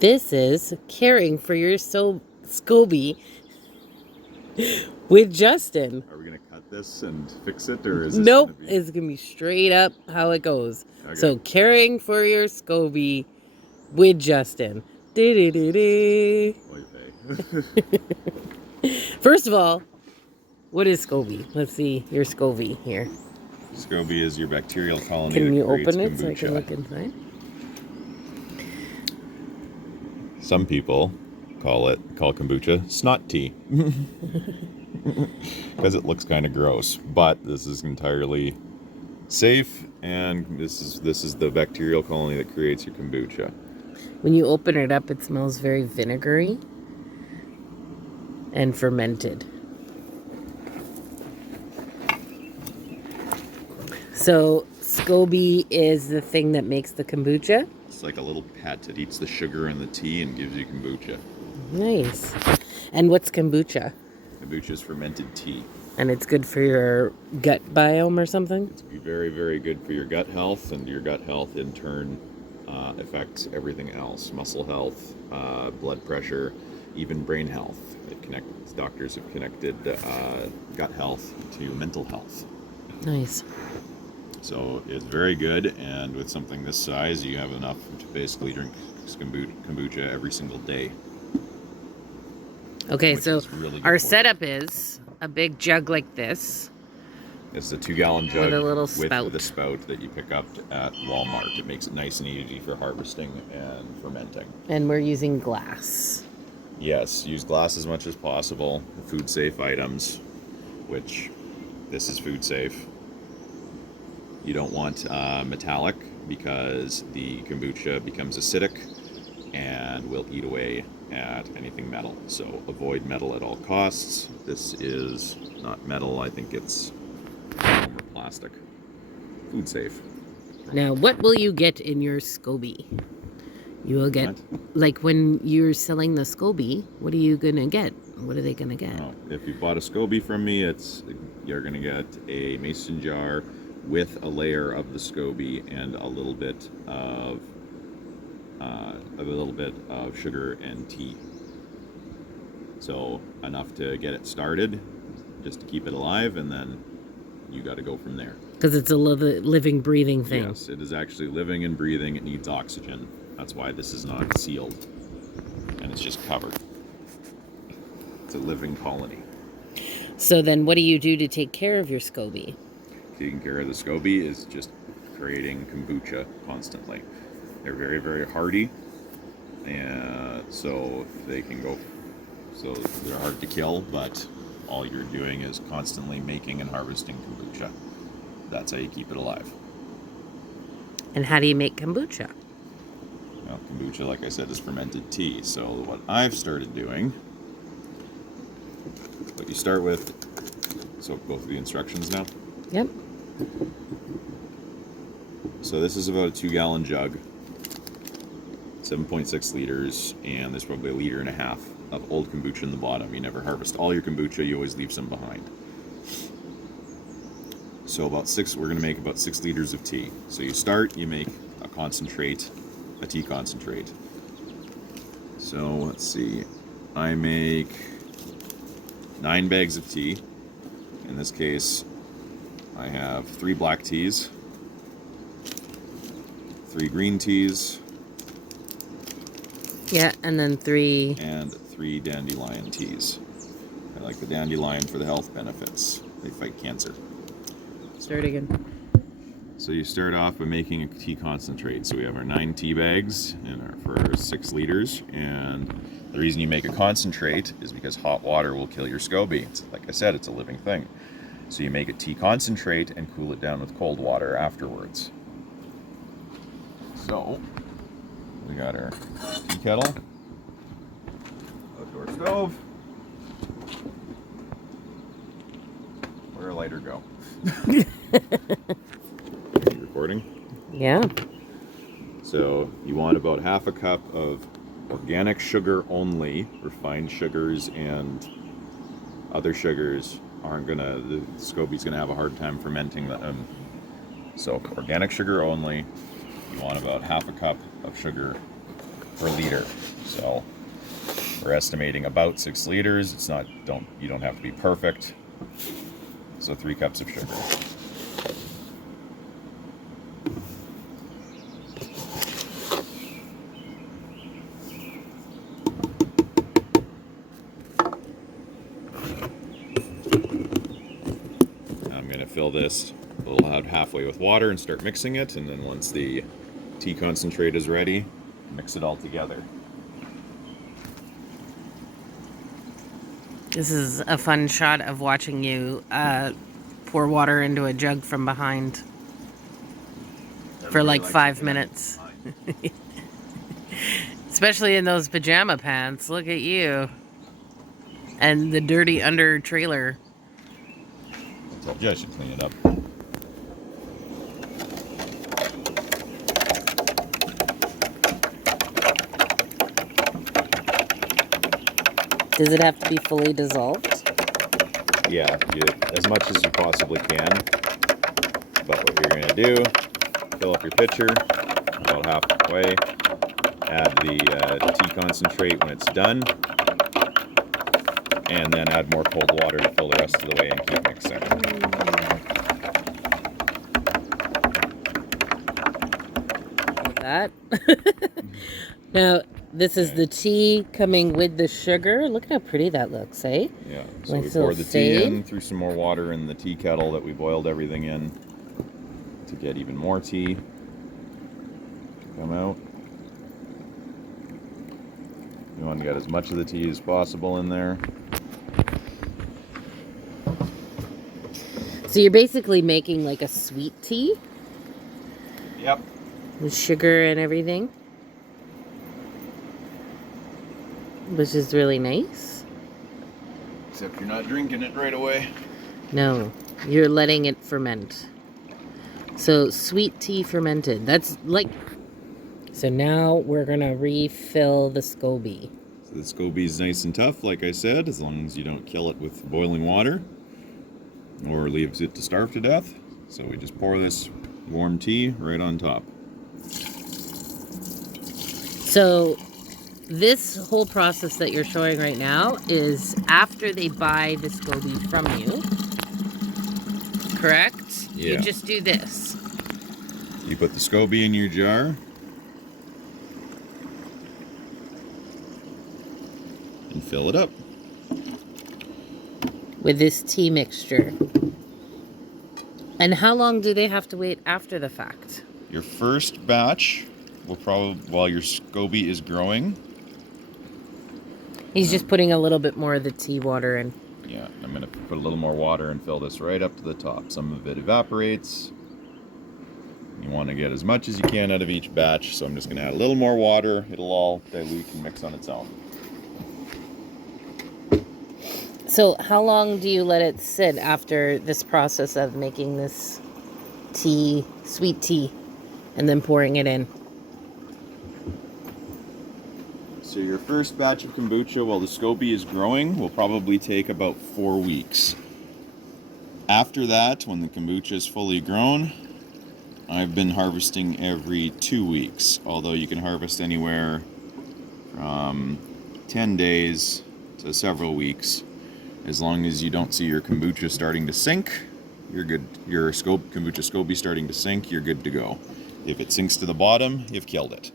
This is caring for your SCOBY with Justin. Are we going to cut this and fix it, or is this Nope, gonna be... it's going to be straight up how it goes. Okay. So, caring for your SCOBY with Justin. First of all, what is SCOBY? Let's see your SCOBY here. SCOBY is your bacterial colony. Can you that open it kombucha. so I can look inside? Some people call kombucha snot tea because it looks kind of gross, but this is entirely safe, and this is the bacterial colony that creates your kombucha. When you open it up, it smells very vinegary and fermented. So SCOBY is the thing that makes the kombucha? It's like a little pet. It eats the sugar in the tea and gives you kombucha. Nice. And what's kombucha? Kombucha is fermented tea. And it's good for your gut biome or something? It's very, very good for your gut health, and your gut health in turn affects everything else. Muscle health, blood pressure, even brain health. Doctors have connected gut health to mental health. Nice. So it's very good, and with something this size, you have enough to basically drink kombucha every single day. Okay, so really our setup is a big jug like this. It's a 2-gallon jug with a little spout. With a spout that you pick up at Walmart. It makes it nice and easy for harvesting and fermenting. And we're using glass. Yes, use glass as much as possible. Food safe items, which this is food safe. You don't want metallic, because the kombucha becomes acidic and will eat away at anything metal. So avoid metal at all costs. This is not metal. I think it's foam or plastic. Food safe. Now, what will you get in your SCOBY? You will get, like when you're selling the SCOBY, what are you going to get? What are they going to get? Oh, if you bought a SCOBY from me, you're going to get a mason jar with a layer of the SCOBY and a little bit of sugar and tea. So enough to get it started, just to keep it alive, and then you got to go from there. Because it's a living, breathing thing. Yes, it is actually living and breathing. It needs oxygen. That's why this is not sealed, and it's just covered. It's a living colony. So then what do you do to take care of your SCOBY? Taking care of the SCOBY is just creating kombucha constantly. They're very, very hardy, and so they can go. So they're hard to kill, but all you're doing is constantly making and harvesting kombucha. That's how you keep it alive. And how do you make kombucha? Well, kombucha, like I said, is fermented tea. So what I've started doing, what you start with, so go through the instructions now. Yep. So this is about a 2-gallon jug, 7.6 liters, and there's probably 1.5 liters of old kombucha in the bottom. You never harvest all your kombucha, you always leave some behind. So we're gonna make about 6 liters of tea. So you make a tea concentrate. So let's see, I make 9 bags of tea. In this case, I have 3 black teas, 3 green teas. Yeah, and then 3 dandelion teas. I like the dandelion for the health benefits. They fight cancer. Start again. So you start off by making a tea concentrate. So we have our 9 tea bags for 6 liters. And the reason you make a concentrate is because hot water will kill your SCOBY. Like I said, it's a living thing. So you make a tea concentrate and cool it down with cold water afterwards. So we got our tea kettle, outdoor stove. Where'd our lighter go? Are you recording? Yeah. So you want about 1/2 cup of organic sugar only. Refined sugars and other sugars the SCOBY's gonna have a hard time fermenting them. So organic sugar only. You want about 1/2 cup of sugar per liter. So we're estimating about 6 liters. It's not, you don't have to be perfect. So 3 cups of sugar. I'm going to fill this about halfway with water and start mixing it, and then once the tea concentrate is ready, mix it all together. This is a fun shot of watching you pour water into a jug from behind for like 5 minutes. Especially in those pajama pants. Look at you. And the dirty under trailer. I told you I should clean it up. Does it have to be fully dissolved? Yeah, as much as you possibly can. But what you're going to do, fill up your pitcher about halfway, add the tea concentrate when it's done, and then add more cold water to fill the rest of the way and keep mixing. Like that. Now, this is the tea coming with the sugar. Look at how pretty that looks, eh? Yeah, so Nice we pour little the tea fade. in through some more water in the tea kettle that we boiled everything in to get even more tea to come out. You want to get as much of the tea as possible in there. So you're basically making like a sweet tea Yep. with sugar and everything, which is really nice. Except you're not drinking it right away. No, you're letting it ferment. So sweet tea fermented. That's like... So now we're going to refill the SCOBY. So the SCOBY is nice and tough, like I said, as long as you don't kill it with boiling water or leaves it to starve to death. So we just pour this warm tea right on top. So this whole process that you're showing right now is after they buy the SCOBY from you, correct? Yeah. You just do this. You put the SCOBY in your jar and fill it up. With this tea mixture. And how long do they have to wait after the fact? Your first batch will probably, while your SCOBY is growing. He's just putting a little bit more of the tea water in. Yeah, I'm going to put a little more water and fill this right up to the top. Some of it evaporates. You want to get as much as you can out of each batch, so I'm just going to add a little more water. It'll all dilute and mix on its own. So how long do you let it sit after this process of making this tea, sweet tea, and then pouring it in? So your first batch of kombucha, while the SCOBY is growing, will probably take about 4 weeks. After that, when the kombucha is fully grown, I've been harvesting every 2 weeks, although you can harvest anywhere from 10 days to several weeks. As long as you don't see your kombucha starting to sink, you're good. Your kombucha SCOBY starting to sink, you're good to go. If it sinks to the bottom, you've killed it.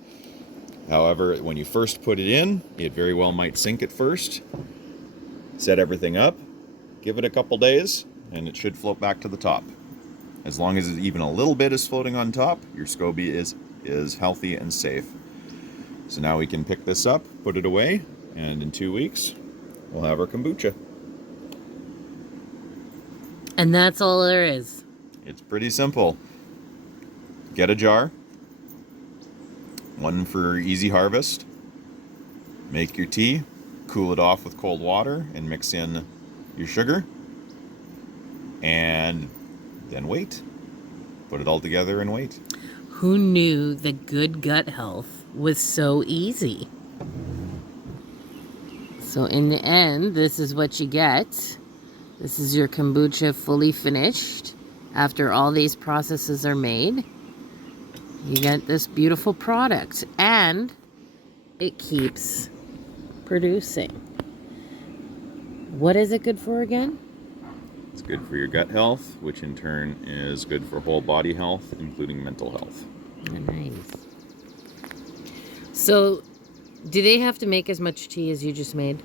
However, when you first put it in, it very well might sink at first. Set everything up, give it a couple days, and it should float back to the top. As long as even a little bit is floating on top, your SCOBY is healthy and safe. So now we can pick this up, put it away, and in 2 weeks, we'll have our kombucha. And that's all there is. It's pretty simple. Get a jar, one for easy harvest. Make your tea, cool it off with cold water, and mix in your sugar. And then wait. Put it all together and wait. Who knew that good gut health was so easy? So in the end, this is what you get. This is your kombucha fully finished. After all these processes are made, you get this beautiful product. And it keeps producing. What is it good for again? It's good for your gut health, which in turn is good for whole body health, including mental health. Oh, nice. So, do they have to make as much tea as you just made?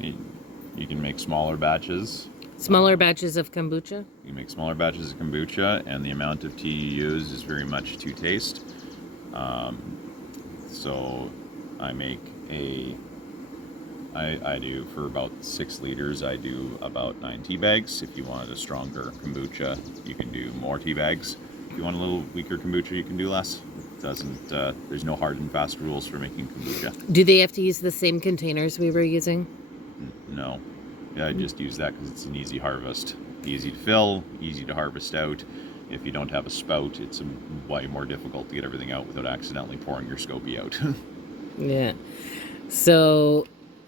You can make smaller batches. Smaller batches of kombucha? You make smaller batches of kombucha, and the amount of tea you use is very much to taste. So I make I do for about 6 liters, I do about 9 tea bags. If you wanted a stronger kombucha, you can do more tea bags. If you want a little weaker kombucha, you can do less. It doesn't, there's no hard and fast rules for making kombucha. Do they have to use the same containers we were using? No. Yeah, I just use that because it's an easy harvest. Easy to fill, easy to harvest out. If you don't have a spout, it's way more difficult to get everything out without accidentally pouring your SCOBY out. Yeah. So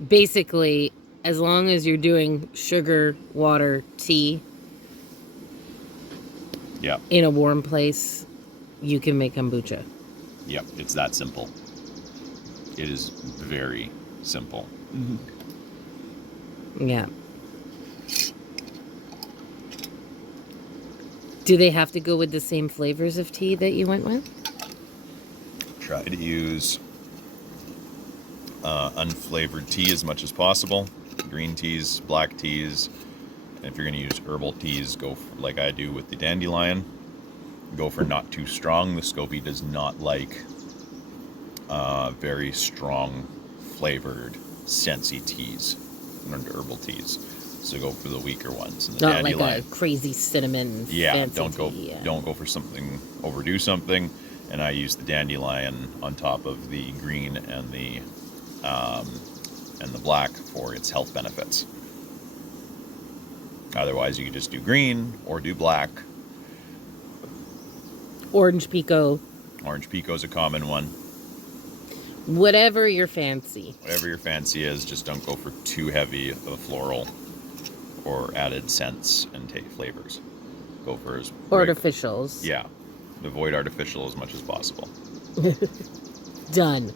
basically, as long as you're doing sugar, water, tea Yeah. in a warm place, you can make kombucha. Yep, it's that simple. It is very simple. Yeah. Do they have to go with the same flavors of tea that you went with? Try to use unflavored tea as much as possible. Green teas, black teas. And if you're going to use herbal teas, go for, like I do with the dandelion. Go for not too strong. The SCOBY does not like very strong flavored, scentsy teas and herbal teas. So go for the weaker ones. And the Not dandelion, like a crazy cinnamon. yeah, fancy don't go tea, yeah. don't go for something, overdo something. And I use the dandelion on top of the green and the black for its health benefits. Otherwise, you could just do green or do black. Orange pico. Orange pico is a common one. Whatever your fancy. Whatever your fancy is, just don't go for too heavy of a floral or added scents and flavors. Go for as Artificials. Yeah, avoid artificial as much as possible. Done.